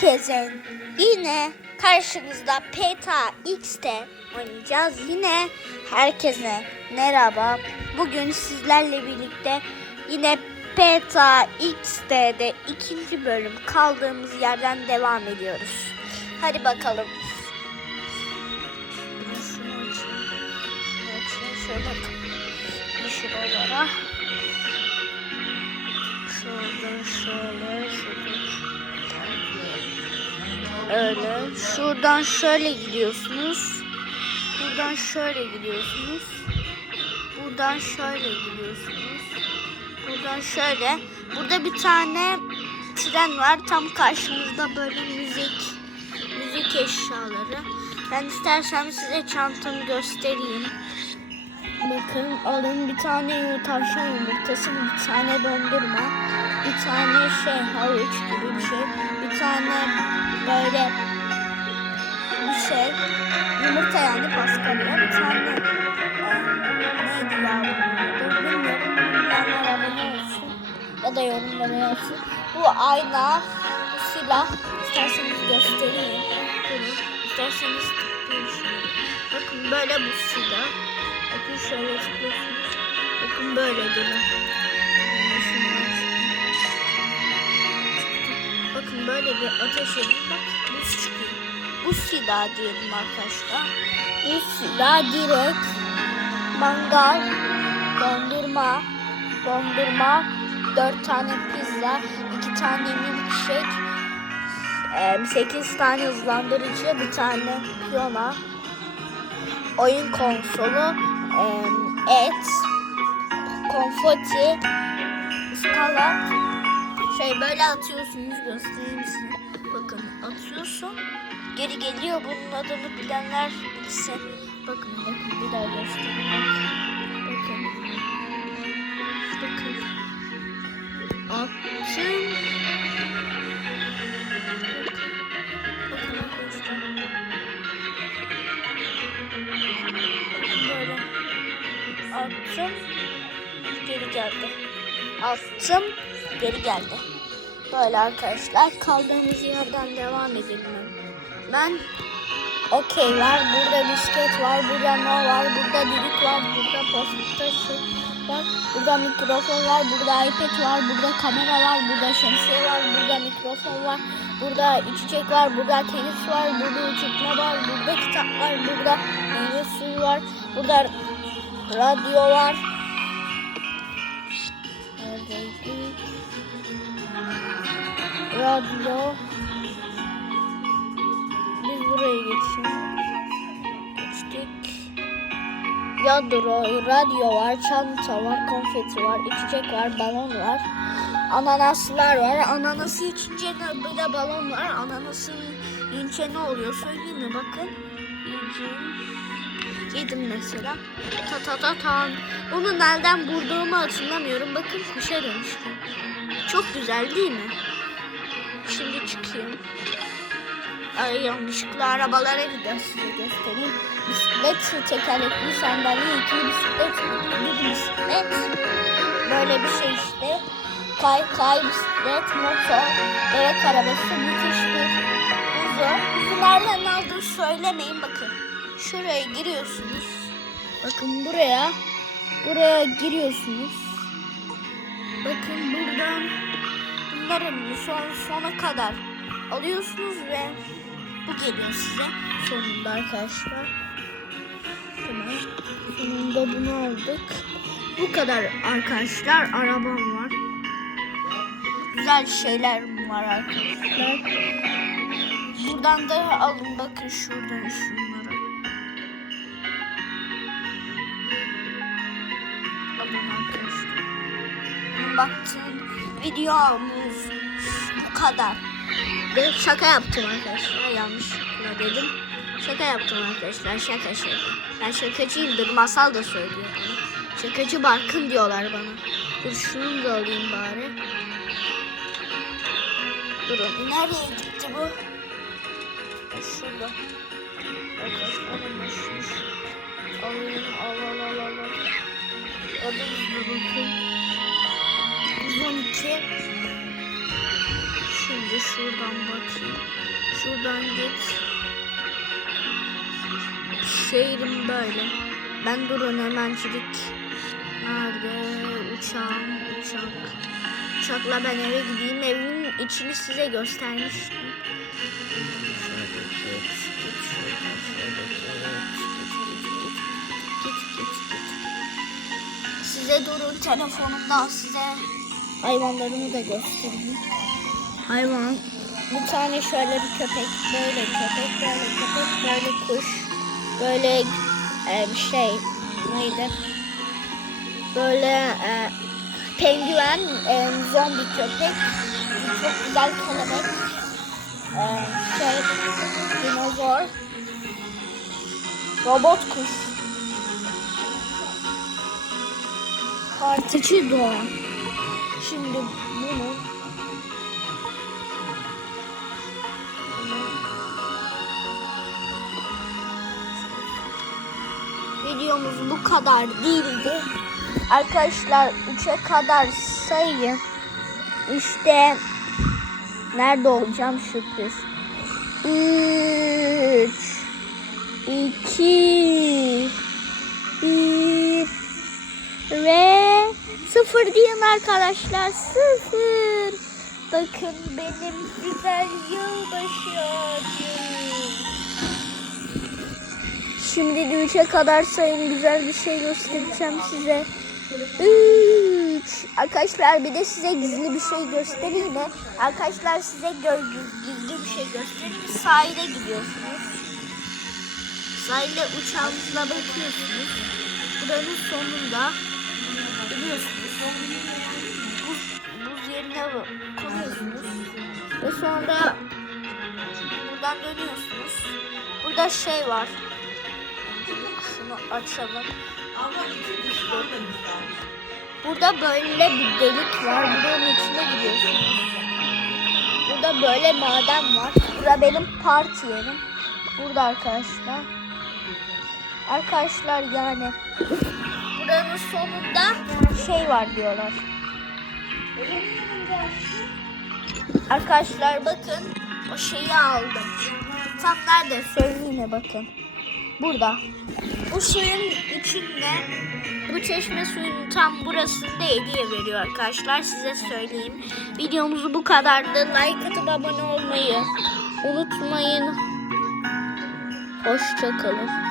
Herkese yine karşınızda PETA X'te oynayacağız. Yine herkese merhaba. Bugün sizlerle birlikte yine PETA X'te ikinci bölüm kaldığımız yerden devam ediyoruz. Hadi bakalım. Şöyle. Şuradan şöyle, Öyle. Şuradan şöyle gidiyorsunuz. Buradan şöyle gidiyorsunuz. Buradan şöyle gidiyorsunuz. Buradan şöyle. Burada bir tane tren var. Tam karşımızda böyle müzik müzik eşyaları. Ben istersem size çantamı göstereyim. Bakın alın bir tane tavşan yumurtası, bir tane dondurma, bir tane şey havuç gibi bir şey, bir tane böyle bir şey, yumurta yani paskalya, bir tane e, neydi ya bunun bilmiyorum, bunu bilenler abone olsun ya da yorumlara yazsın. Bu ayna, bu silah, isterseniz göstereyim. İsterseniz tıklayın şöyle. Bakın böyle bu silah. Bakın şöyle tıklıyorsunuz. Bakın böyle durun. Bakın böyle bir ateş edin. Bak buz çıkıyor. Bu silah diyelim arkadaşlar. Bu silah direkt mangal, dondurma, dondurma, dört tane pizza, iki tane milkshake, sekiz tane hızlandırıcı, bir tane piyano, oyun konsolu, et, konfeti, skala. Şey böyle atıyorsunuz göstereyim size. Bakın atıyorsun. Geri geliyor. Bunun adını bilenler bilsin. Bakın bakın bir daha göstereyim. Bakın. Bakın. Attım. Bakın arkadaşlar. Böyle attım geri geldi. Attım geri geldi. Böyle arkadaşlar kaldığımız yerden devam edelim. Ben okey var, burada bisiklet var, burada no var, burada düdük var, burada posta şey var, burada mikrofon var, burada iPad var, burada kamera var, burada şemsiye var, burada mikrofon var, burada içecek var, burada tenis var, burada uçurtma var, burada kitap var, burada meyve suyu var, burada radyo var. Neredeydik? Radyo. Biz buraya geçelim. Geçtik. Yadro, radyo var, çanta var, konfeti var, içecek var, balon var. Ananaslar var. Ananası içince bir de balon var. Ananasın yiyince ne oluyor söyleyeyim mi? Bakın. Yiyeceğim. Yedim mesela. Ta ta ta ta. Onu nereden bulduğumu hatırlamıyorum. Bakın kuşa dönüştü. Çok güzel değil mi? Şimdi çıkayım. Ay yanlışlıkla arabalara gidiyor size göstereyim. Bisiklet, tekerlekli sandalye, ikili bisiklet, bir bisiklet. Böyle bir şey işte. Kay kay bisiklet, motor, bebek arabası, müthiş bir buzu. Buzu nereden aldığını söylemeyin bakın. Şuraya giriyorsunuz. Bakın buraya. Buraya giriyorsunuz. Bakın buradan bunların son sona kadar alıyorsunuz ve bu geliyor size sonunda arkadaşlar. Tamam. Sonunda bunu aldık. Bu kadar arkadaşlar. Arabam var. Güzel şeyler var arkadaşlar. Buradan da alın bakın şuradan şunları. Baktığım videomuz bu kadar. Ve şaka yaptım arkadaşlar. Yanlışlıkla dedim. Şaka yaptım arkadaşlar. Şaka şaka. Ben şakacıyımdır. Masal da söylüyor bana. Şakacı Barkın diyorlar bana. Dur şunu da alayım bari. Durun. Nereye gitti bu? Şurada. Arkadaşlar alayım. Al al al al. Adımızda bakın. 112. Şimdi şu Şuradan bakayım. Şuradan git. Şehrim böyle. Ben durun hemencilik. Nerede? Uçağım, uçak. Uçakla ben eve gideyim. Evimin içini size göstermiştim. Size durun telefonumda size hayvanlarımı da göstereyim. Hayvan. Bir tane şöyle bir köpek, böyle köpek, böyle köpek, böyle kuş, böyle e, bir şey neydi? Böyle e, penguen, e, zombi köpek, çok güzel kelebek, e, şey, dinozor, robot kuş, partici doğan. Şimdi bunu videomuz bu kadar değildi. Arkadaşlar 3'e kadar sayın. İşte nerede olacağım sürpriz. 3 2 1 ve sıfır diyen arkadaşlar sıfır. Bakın benim güzel yılbaşı ağacım. Şimdi de 3'e kadar sayın güzel bir şey göstereceğim size. 3 Arkadaşlar bir de size gizli bir şey göstereyim mi? Arkadaşlar size gö- gizli bir şey göstereyim? Sahile gidiyorsunuz. Sahile uçağınızla bakıyorsunuz. Buranın sonunda biliyorsunuz. Buz, buz yerine koyuyorsunuz. Ve sonra buradan dönüyorsunuz. Burada şey var. Şunu açalım. Burada böyle bir delik var. Buranın içine gidiyorsunuz. Burada böyle maden var. Burada benim parti yerim. Burada arkadaşlar. Arkadaşlar yani buranın sonunda şey var diyorlar. Arkadaşlar bakın o şeyi aldım. Tam nerede söyleyeyim bakın. Burada. Bu suyun içinde bu çeşme suyunun tam burasında hediye veriyor arkadaşlar. Size söyleyeyim. Videomuzu bu kadardı. Like atıp abone olmayı unutmayın. Hoşçakalın.